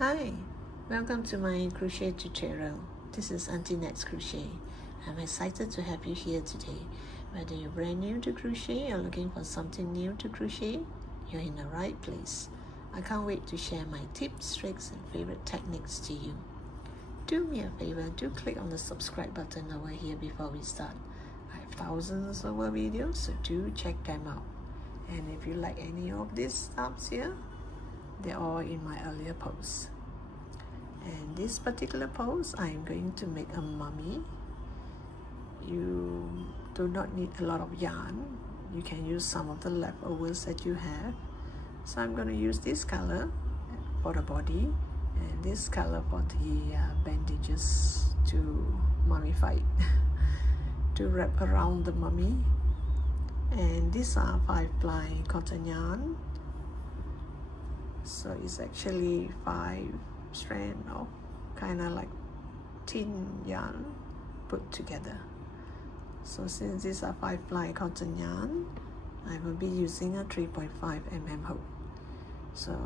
Hi, welcome to my crochet tutorial. This is Auntie Nat's Crochet. I'm excited to have you here today. Whether you're brand new to crochet or looking for something new to crochet, you're in the right place. I can't wait to share my tips, tricks, and favorite techniques to you. Do me a favor, do click on the subscribe button over here before we start. I have thousands of videos, so do check them out. And if you like any of these stuffs here, they're all in my earlier posts. And this particular post, I am going to make a mummy. You do not need a lot of yarn. You can use some of the leftovers that you have. So I'm going to use this color for the body and this color for the bandages to mummify to wrap around the mummy. And these are 5-ply cotton yarn. So it's actually 5 strands of kind of like thin yarn put together. So since these are 5-ply cotton yarn, I will be using a 3.5 mm hook. So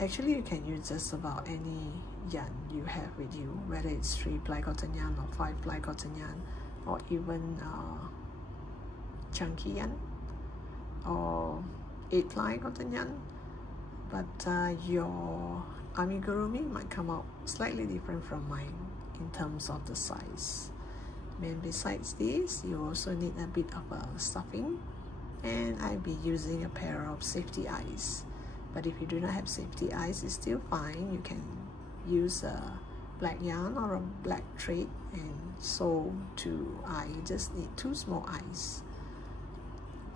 actually you can use just about any yarn you have with you, whether it's 3-ply cotton yarn or 5-ply cotton yarn, or even chunky yarn or 8-ply cotton yarn. But your amigurumi might come out slightly different from mine in terms of the size. And besides this, you also need a bit of a stuffing, and I'll be using a pair of safety eyes. But if you do not have safety eyes, it's still fine. You can use a black yarn or a black thread and sew 2 eyes. You just need 2 small eyes.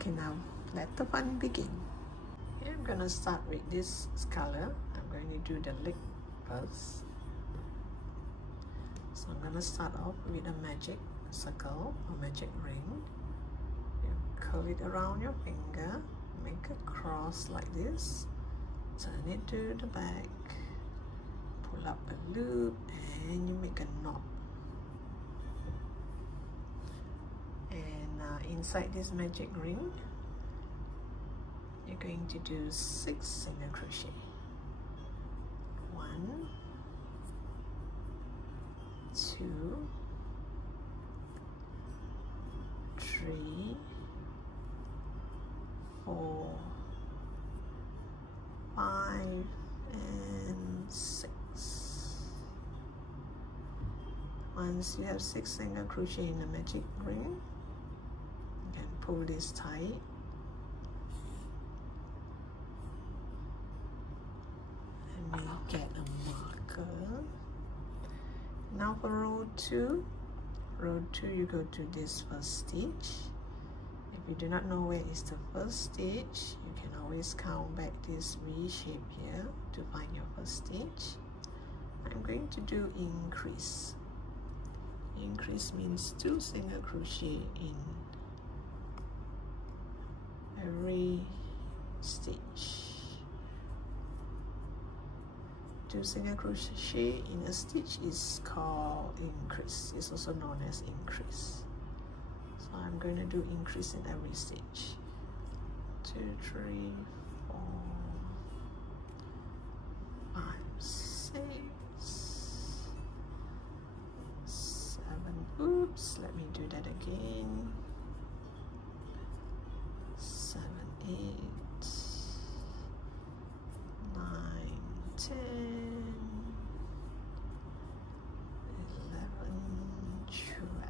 Okay, now let the fun begin. I'm going to start with this color. I'm going to do the leg first. So I'm going to start off with a magic circle or magic ring. You curl it around your finger, make a cross like this, turn it to the back, pull up a loop, and you make a knot. And inside this magic ring, you're going to do 6 single crochet. 1, 2, 3, 4, 5, and 6. Once you have 6 single crochet in the magic ring, you can pull this tight. Get a marker. Now for row 2, you go to this first stitch. If you do not know where is the first stitch, you can always count back this V shape here to find your first stitch. I'm going to do increase. Increase means 2 single crochet in every stitch. 2 single crochet in a stitch is called increase. It's also known as increase. So I'm going to do increase in every stitch. 2, 3, 4, 5, 6, 7. Oops, let me do that again. 7, 8, 9, 10, 11, 12.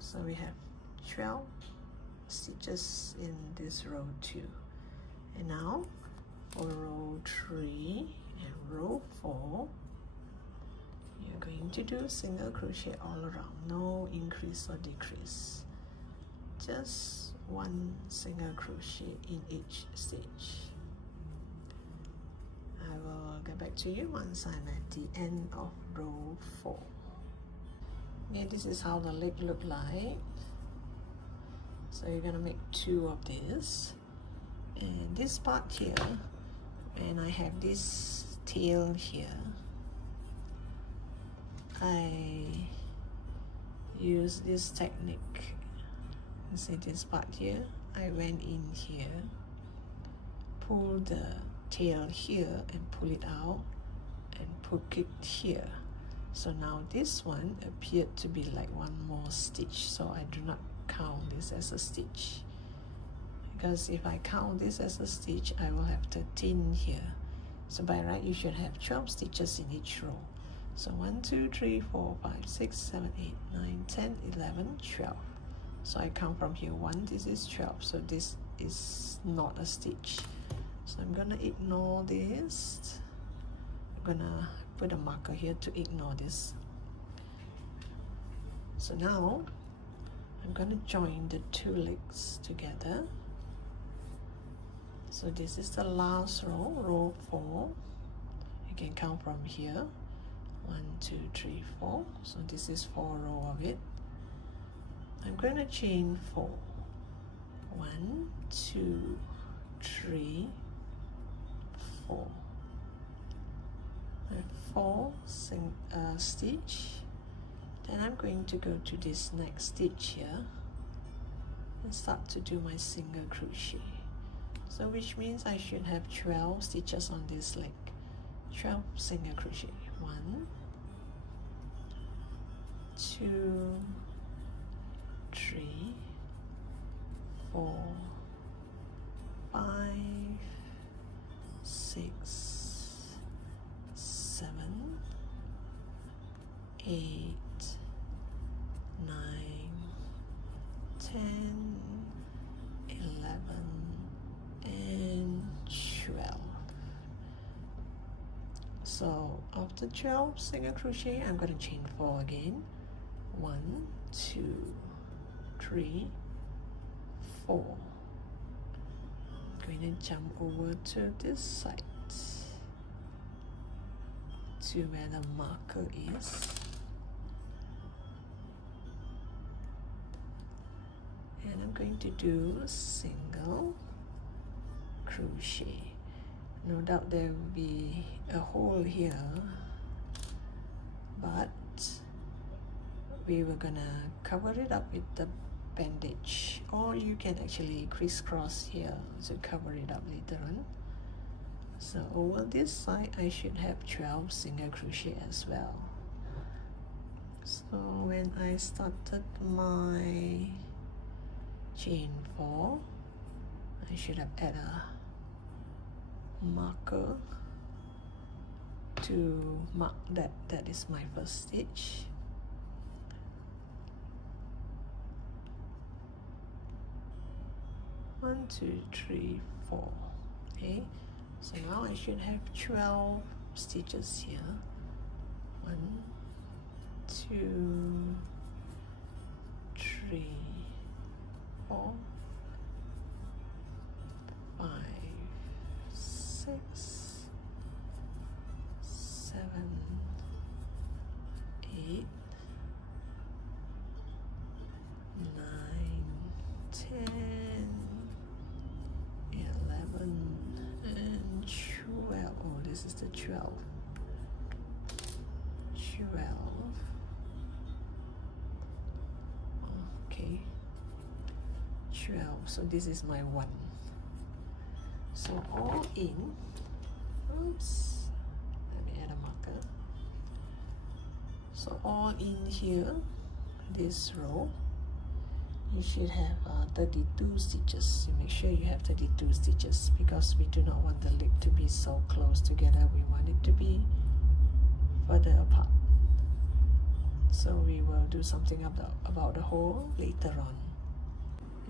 So we have 12 stitches in this row 2. And now for row 3 and row 4, you're going to do single crochet all around. No increase or decrease. Just 1 single crochet in each stitch. I will get back to you once I'm at the end of row 4. Okay, this is how the leg look like. So you're gonna make 2 of this. And this part here, and I have this tail here, I use this technique. You see this part here, I went in here, pull the tail here and pull it out and put it here. So now this one appeared to be like one more stitch, so I do not count this as a stitch, because if I count this as a stitch I will have 13 here. So by right you should have 12 stitches in each row. So 1, 2, 3, 4, 5, 6, 7, 8, 9, 10, 11, 12. So I count from here 1, this is 12, so this is not a stitch. So I'm gonna ignore this. I'm gonna put a marker here to ignore this. So now I'm gonna join the two legs together. So this is the last row, row 4. You can count from here. 1, 2, 3, 4. So this is 4 rows of it. I'm going to chain 4. 1, 2, 3, 4. And 4 stitch. Then I'm going to go to this next stitch here and start to do my single crochet. So which means I should have 12 stitches on this leg. 12 single crochet. 1, 2, 3, 4, 5, 6, 7, 8, 9, 10, 11, and 12. So after 12 single crochet, I'm going to chain 4 again. 1, 2, 3, 4. I'm going to jump over to this side to where the marker is. And I'm going to do a single crochet. No doubt there will be a hole here, but we were gonna cover it up with the bandage, or you can actually crisscross here to cover it up later on. So over this side I should have 12 single crochet as well. So when I started my chain 4, I should have added a marker to mark that is my first stitch. One, 2, 3, 4. Okay, so now I should have 12 stitches here. 1, 2, 3, 4, 5, 6, 7, 8, 9, 10, 11, and 12. Oh, this is the 12. 12. Okay. 12. So this is my 1. So all in, oops, let me add a marker. So all in here, this row, you should have 32 stitches. You make sure you have 32 stitches, because we do not want the leg to be so close together. We want it to be further apart. So we will do something about the hole later on.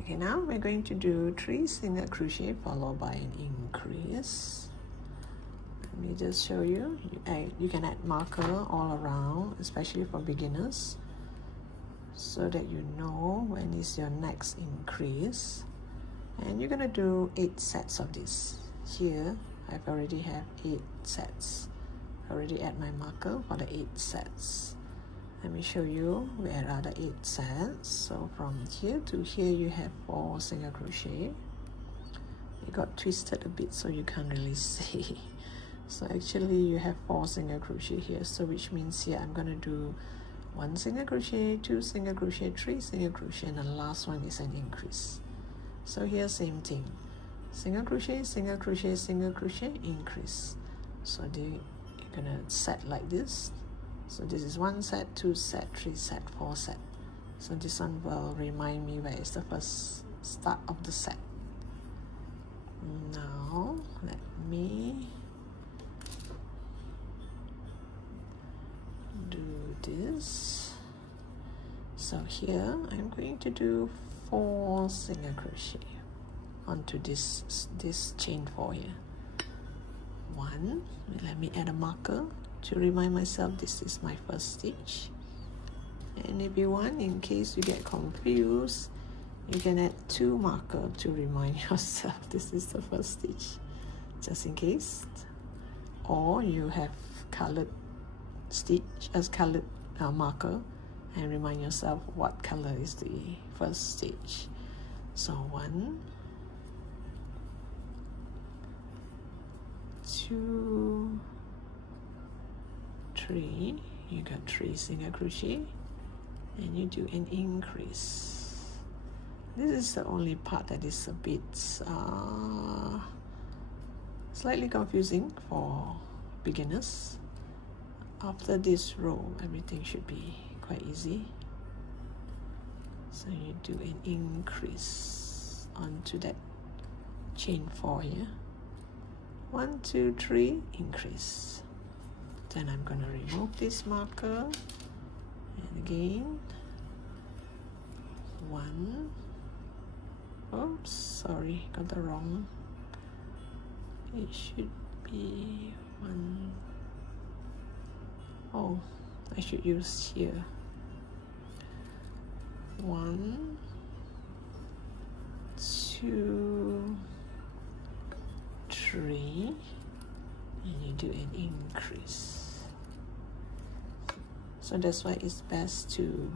Okay, now we're going to do 3 single crochet followed by an increase. Let me just show you. You can add marker all around, especially for beginners, so that you know when is your next increase. And you're gonna do 8 sets of this. Here I've already have 8 sets. I already add my marker for the 8 sets. Let me show you where are the 8 sets. So from here to here you have 4 single crochet. It got twisted a bit so you can't really see. So actually you have 4 single crochet here, so which means here I'm gonna do 1 single crochet, 2 single crochet, 3 single crochet, and the last one is an increase. So here same thing. single crochet, single crochet, single crochet, increase. So you're gonna set like this. So this is 1 set, 2 set, 3 set, 4 set. So this one will remind me where is the first start of the set. Now let me do this. So here I'm going to do 4 single crochet onto this chain 4 here. 1, let me add a marker to remind myself this is my first stitch. And if you want, in case you get confused, you can add 2 markers to remind yourself this is the first stitch, just in case. Or you have colored stitch as colored marker and remind yourself what color is the first stitch. So 1, 2, 3, you got 3 single crochet, and you do an increase. This is the only part that is a bit slightly confusing for beginners. After this row, everything should be quite easy. So you do an increase onto that chain 4 here. 1, 2, 3, increase. Then I'm gonna remove this marker, and again 1. Oops, sorry, got the wrong. It should be 1. Oh, I should use here. 1, 2, 3, and you do an increase. So that's why it's best to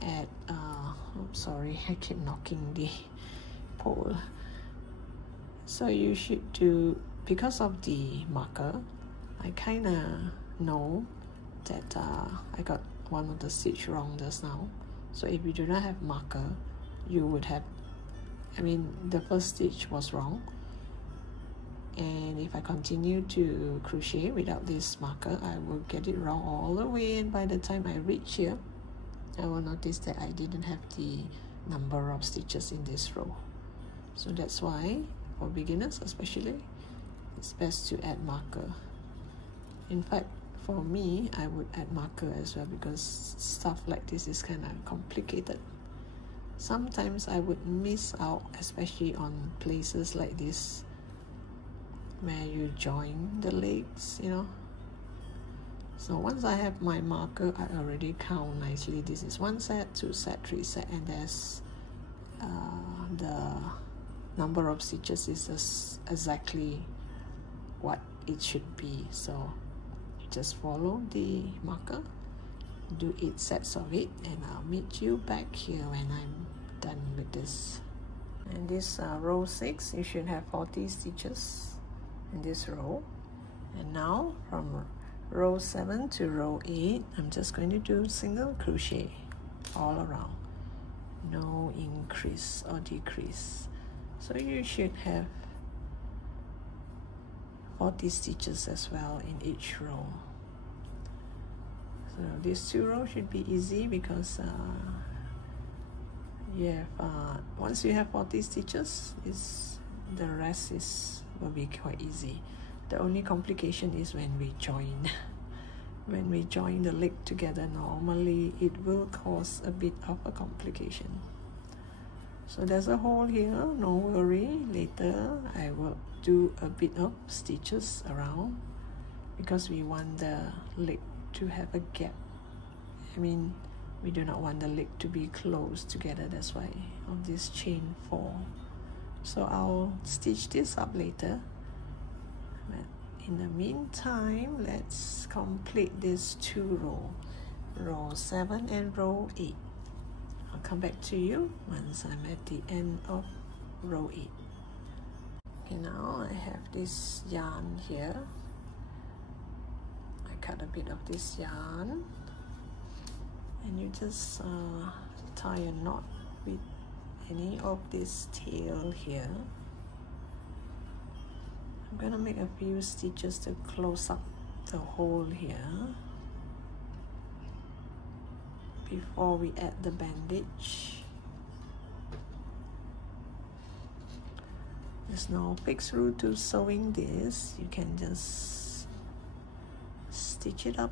add oops, sorry, I keep knocking the pole. So you should do, because of the marker, I kind of know that I got one of the stitch wrong just now. So if you do not have marker, you would have, the first stitch was wrong, and if I continue to crochet without this marker, I will get it wrong all the way, and by the time I reach here, I will notice that I didn't have the number of stitches in this row. So that's why for beginners especially, it's best to add marker. In fact, for me, I would add marker as well, because stuff like this is kind of complicated. Sometimes I would miss out, especially on places like this where you join the legs, So once I have my marker, I already count nicely. This is 1 set, 2 set, 3 set, and there's the number of stitches is exactly what it should be. So you just follow the marker, do 8 sets of it, and I'll meet you back here when I'm done with this. And this row 6, you should have 40 stitches in this row. And now from row 7 to row 8, I'm just going to do single crochet all around, no increase or decrease. So you should have 40 stitches as well in each row. So these 2 rows should be easy, because once you have 40 stitches, the rest will be quite easy. The only complication is when we join. When we join the leg together, normally it will cause a bit of a complication. So there's a hole here, no worry. Later I will do a bit of stitches around, because we want the leg to have a gap. We do not want the leg to be close together. That's why of this chain 4. So I'll stitch this up later. But in the meantime, let's complete these 2 rows, row 7 and row 8. I'll come back to you once I'm at the end of row 8. Okay, now I have this yarn here. I cut a bit of this yarn, and you just tie a knot with any of this tail here. I'm gonna make a few stitches to close up the hole here before we add the bandage. There's no fixed rule to sewing this. You can just stitch it up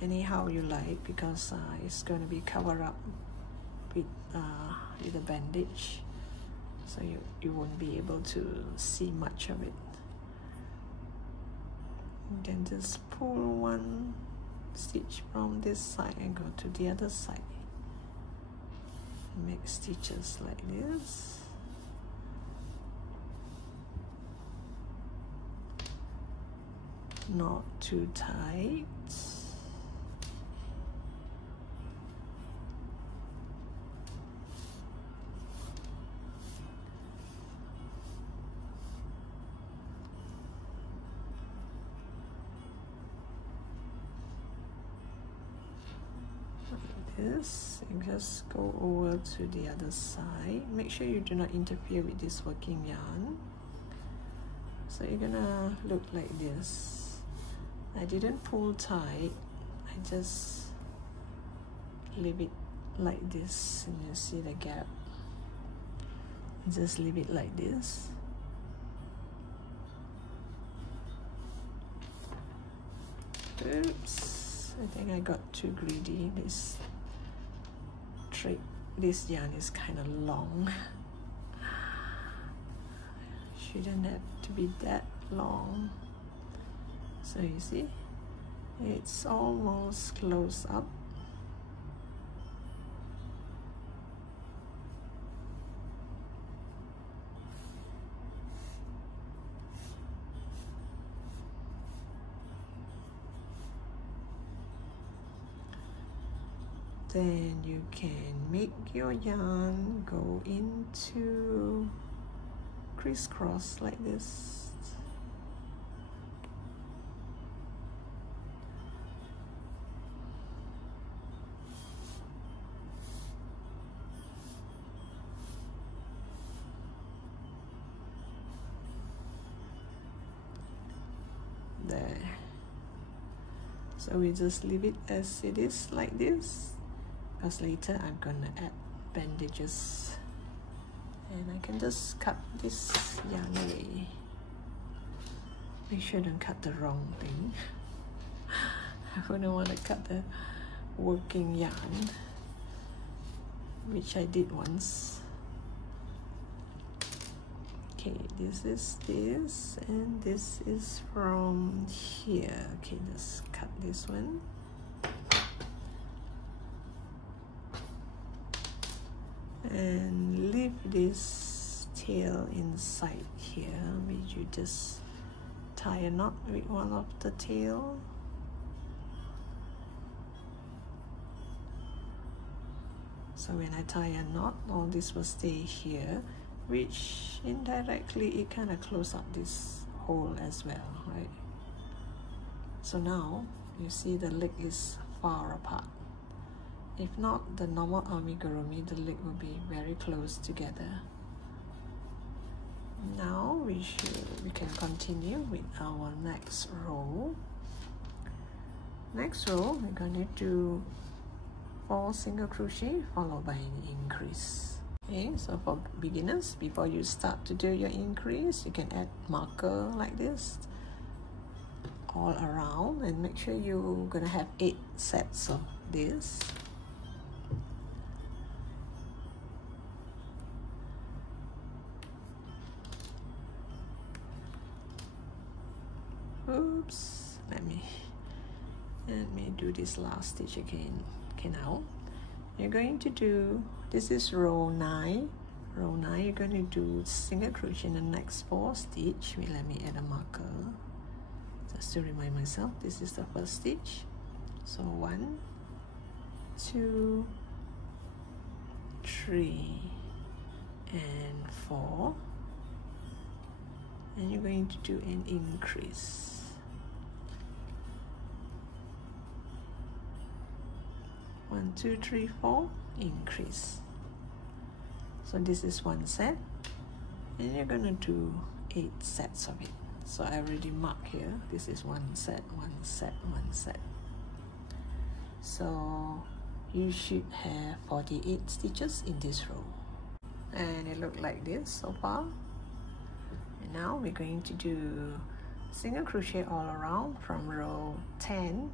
anyhow you like, because it's going to be covered up with a bandage, so you won't be able to see much of it. You can just pull one stitch from this side and go to the other side. Make stitches like this. Not too tight. This, and just go over to the other side. Make sure you do not interfere with this working yarn. So you're gonna look like this. I didn't pull tight, I just leave it like this, and you see the gap. Just leave it like this. Oops, I think I got too greedy. This yarn is kind of long. Shouldn't have to be that long. So you see, it's almost close up. Then you can make your yarn go into crisscross like this. There. So we just leave it as it is like this, because later I'm gonna add bandages, and I can just cut this yarn away. Make sure I don't cut the wrong thing. I wouldn't want to cut the working yarn, which I did once. Okay, this is this, and this is from here. Okay, just cut this one. And leave this tail inside here. Maybe you just tie a knot with one of the tail. So when I tie a knot, all this will stay here, which indirectly it kind of close up this hole as well, right? So now you see the leg is far apart. If not the normal amigurumi, the leg will be very close together. Now we can continue with our next row. Next row, we're going to do 4 single crochet followed by an increase. Okay, so for beginners, before you start to do your increase, you can add marker like this all around, and make sure you're gonna have 8 sets of this. Oops, let me do this last stitch again. Okay, now you're going to do, this is row 9. Row 9, you're going to do single crochet in the next 4 stitch. Wait, let me add a marker just to remind myself. This is the first stitch. So 1, 2, 3, and 4. And you're going to do an increase. 1, 2, 3, 4, increase. So this is one set, and you're gonna do 8 sets of it. So I already marked here, this is 1 set, 1 set, 1 set. So you should have 48 stitches in this row, and it looked like this so far. And now we're going to do single crochet all around from row 10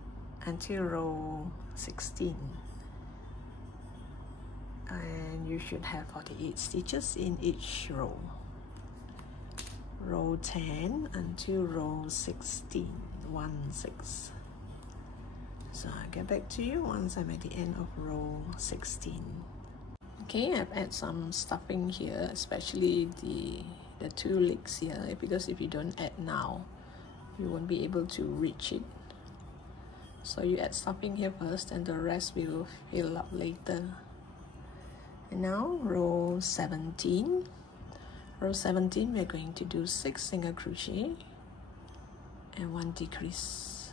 until row 16, and you should have 48 stitches in each row. Row 10 until row 16, 1, 6. So I'll get back to you once I'm at the end of row 16. Okay, I've added some stuffing here, especially the 2 legs here, because if you don't add now, you won't be able to reach it. So you add stuffing here first, and the rest we will fill up later. And now row 17. Row 17, we're going to do 6 single crochet and 1 decrease,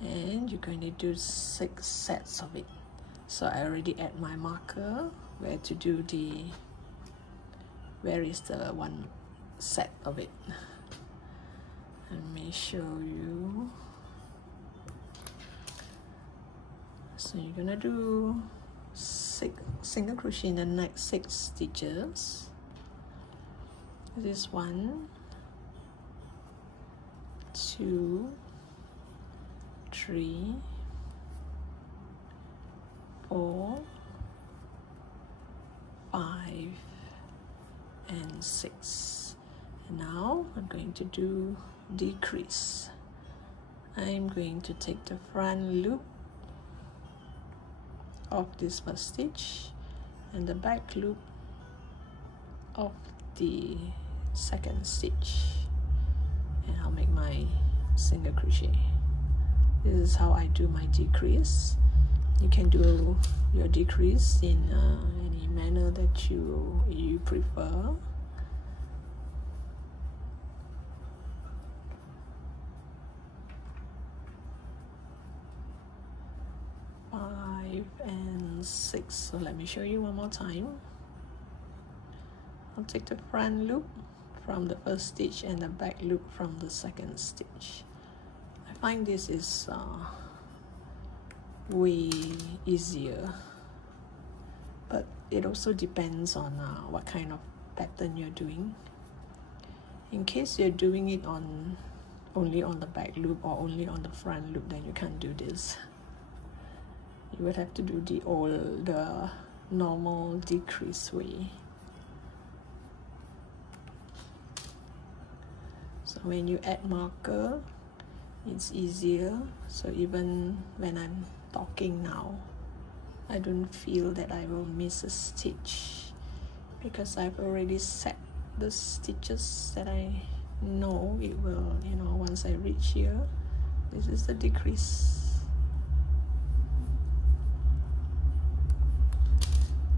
and you're going to do 6 sets of it. So I already add my marker where to do where is the 1 set of it. Let me show you. So you're gonna do 6 single crochet in the next 6 stitches. This is 1, 2, 3, 4, 5, and 6. And now I'm going to do decrease. I'm going to take the front loop of this first stitch and the back loop of the second stitch, and I'll make my single crochet. This is how I do my decrease. You can do your decrease in any manner that you prefer. And 6. So let me show you one more time. I'll take the front loop from the first stitch and the back loop from the second stitch. I find this is way easier, but it also depends on what kind of pattern you're doing. In case you're doing it only on the back loop or only on the front loop, then you can't do this. You would have to do the normal decrease way. So when you add marker, it's easier. So even when I'm talking now, I don't feel that I will miss a stitch, because I've already set the stitches that I know it will, once I reach here, this is the decrease.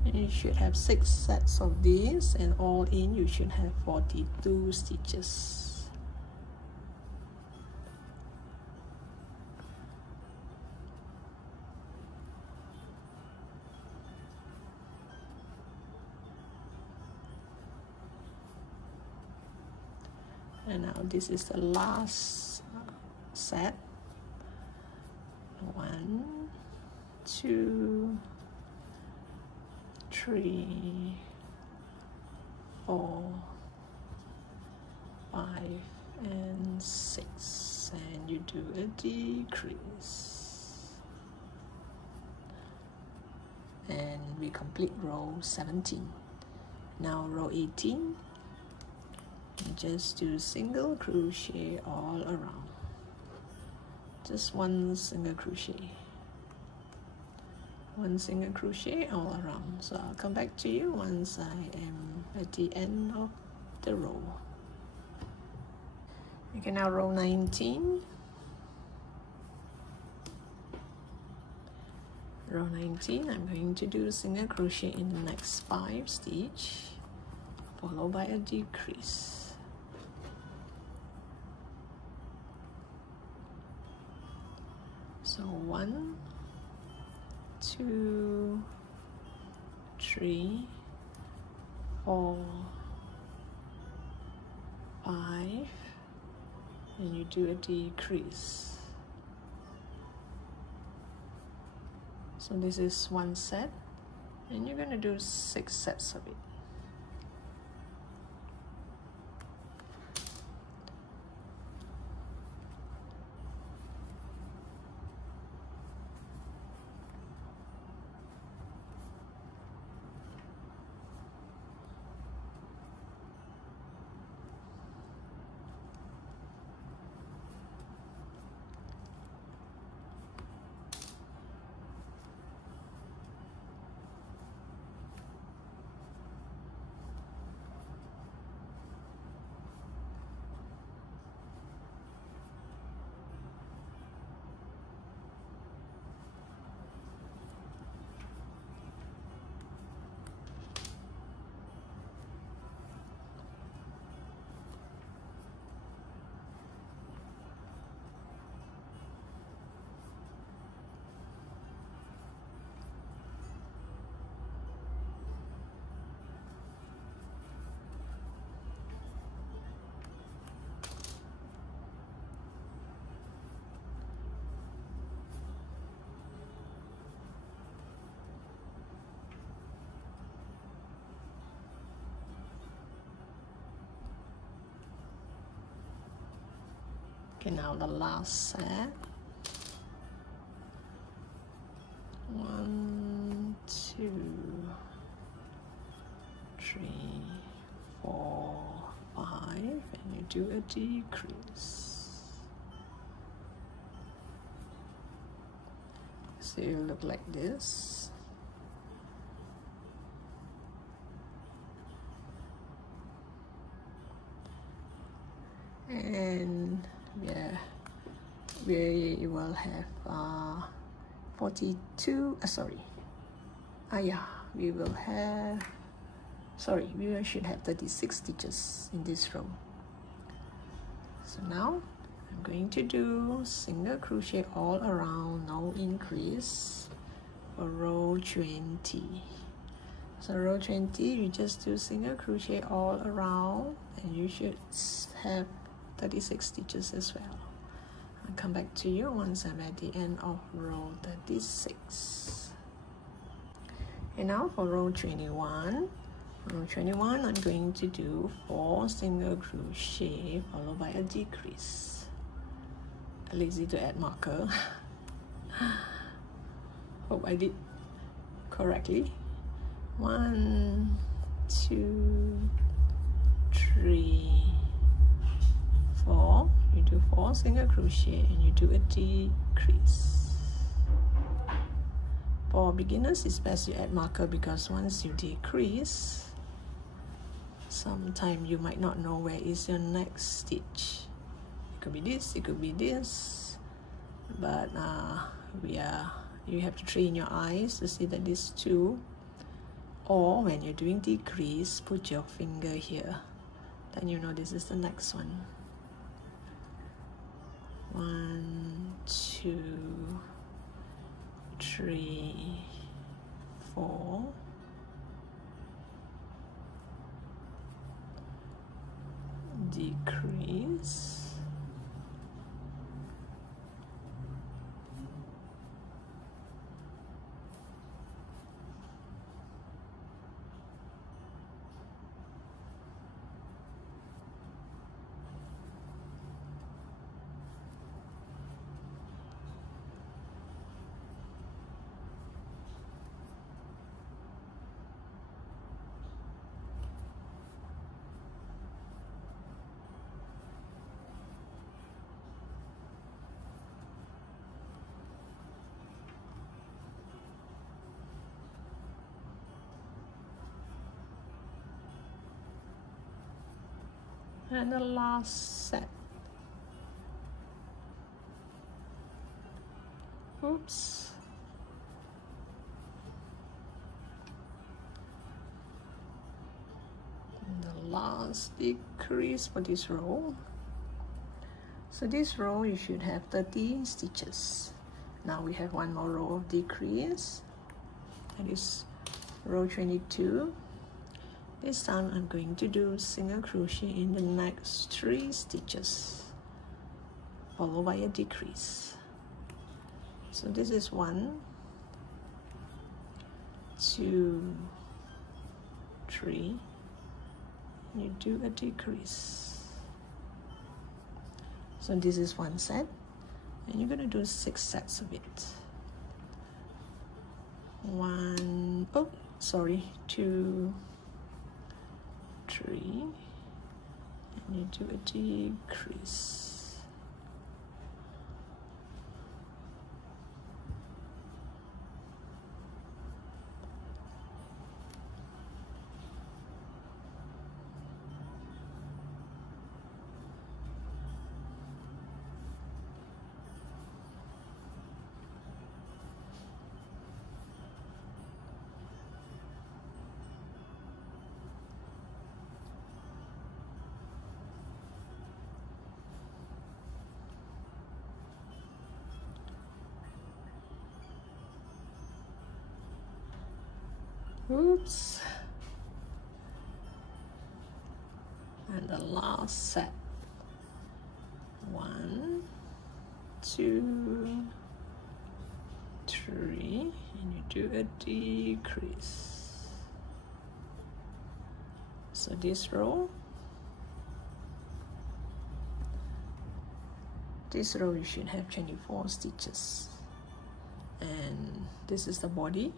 And you should have 6 sets of these, and all in you should have 42 stitches. And now this is the last set. 1, 2, 3, 4, 5, and 6, and you do a decrease, and we complete row 17. Now row 18, and just do single crochet all around, just 1 single crochet. 1 single crochet all around. So I'll come back to you once I am at the end of the row. Okay, now row 19. Row 19, I'm going to do single crochet in the next 5 stitch, followed by a decrease. So 1, 2, 3, 4, 5 and you do a decrease. So this is one set, and you're going to do 6 sets of it. Okay, now the last set. 1, 2, 3, 4, 5, and you do a decrease. So you look like this. And yeah, we will have 42, we will have, we should have 36 stitches in this row. So now I'm going to do single crochet all around, no increase, for row 20. So row 20, you just do single crochet all around, and you should have 36 stitches as well. I'll come back to you once I'm at the end of row 36. And now for row 21. Row 21, I'm going to do 4 single crochet followed by a decrease. Lazy to add marker. Hope I did correctly. 1, 2, 3, 4. You do 4 single crochet and you do a decrease. For beginners, it's best you add marker, because once you decrease, sometimes you might not know where is your next stitch. It could be this, it could be this, but you have to train your eyes to see that these 2. Or when you're doing decrease, put your finger here, then you know this is the next one. 1, 2, 3, 4. Decrease. And the last set. Oops. And the last decrease for this row. So this row you should have 30 stitches. Now we have one more row of decrease. That is row 22. This time I'm going to do single crochet in the next 3 stitches, followed by a decrease. So this is 1, 2, 3, and you do a decrease. So this is 1 set, and you're going to do 6 sets of it. 2, 3, and you do a decrease. Oops. And the last set. 1, 2, 3, and you do a decrease. So this row you should have 24 stitches, and this is the body.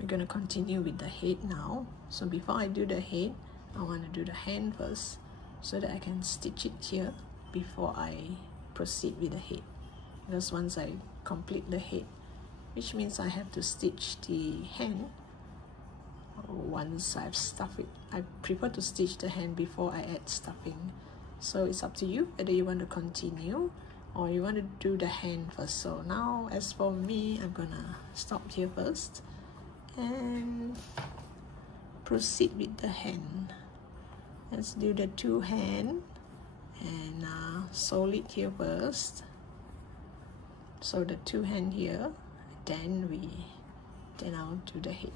We're going to continue with the head now. So before I do the head, I want to do the hand first so that I can stitch it here before I proceed with the head. Because once I complete the head, which means I have to stitch the hand once I've stuffed it. I prefer to stitch the hand before I add stuffing. So it's up to you whether you want to continue or you want to do the hand first. So now as for me, I'm gonna stop here first and proceed with the hand. Let's do the 2 hand and sew it here first. So the 2 hand here, then I'll do the head.